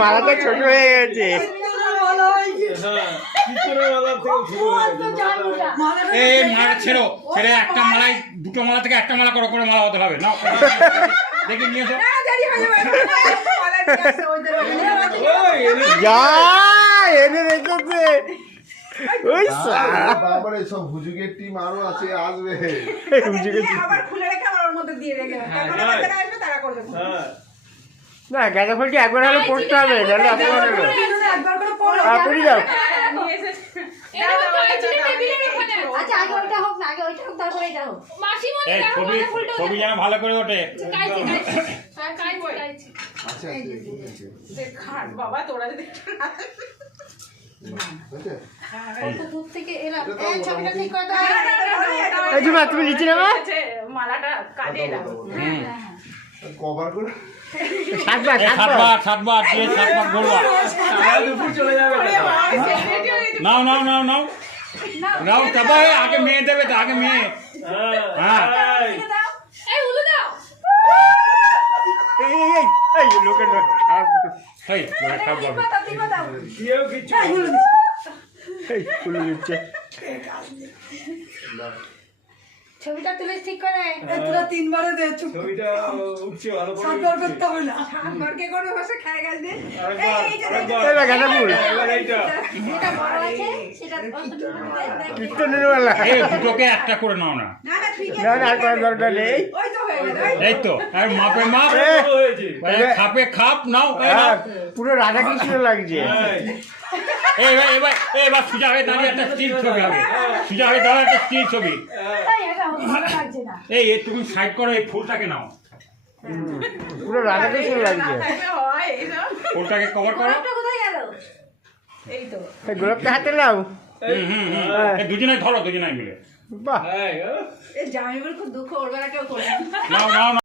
মালাটা ছোট হয়ে গেছে। এই মালা ছেড়ো, ছেড়ে একটা মালায় দুটো মালা থেকে একটা মালা করে করে মালা হতে হবে না। দেখি নিয়ে এসো। যা এনে রেখেছে ওই বাবারে, সব হুজুগের টিম আরো আছে, আসবে। না গাঁদা ফুলটি একবার হলে পড়তে হবে, নাহলে আপনার আপনি যাও। এই ছবি যেন ভালো করে ওঠে। বাবা তোরা যদি তুমি নিচে নেবা মালাটা কাজে লাগবে। কভার করে সাতবার সাতবার দিয়ে সাতবার ঘুরবা। নাও নাও নাও নাও নাও, তারপরে আগে মেয়ে দেবে তো, আগে মেয়ে। হ্যাঁ লোকের ফুল দিচ্ছে। ছবিটা তুলে ঠিক করে তোরা তিনবারে দে ছবিটা উঠছে ভালো করে সাতবার করতে হবে না, সাতবার কে করবে বসে খায় গাছ দিয়ে। গাঁদা ফুল এবার এইটা যেটা বড় আছে সেটা কীর্তনের বেলা এই দুটোকে একটা করে নাও না। না না ঠিক না না আর করার দরকার নেই। ওই তো হয়ে গেল। এই তো আর মাপে মাপ, হয়েছে। খাপে খাপ নাও। এই নাও। হ্যাঁ, পুরো রাধা কৃষ্ণ লাগছে। এবার এবার এবার সুজা হয়ে দাঁড়িয়ে একটা স্টিল ছবি হবে। সুজা হয়ে দাঁড়িয়ে একটা স্টিল ছবি। তাই এটা ভালো লাগছে না। এই তুমি সাইড করো, এই ফুলটাকে নাও, পুরো রাধা কৃষ্ণ লাগছে। হয় এইসব। ফুলটাকে কভার করো। গোলাপটা কোথায় গেল? এই তো এই গোলাপটা হাতে নাও। এই দুজনে ধরো, দুজনে মিলে বাহ হ্যাঁ এই জামাইবাবুর খুব দুঃখ, ওর বেলা কেউ করে না। নাও নাও।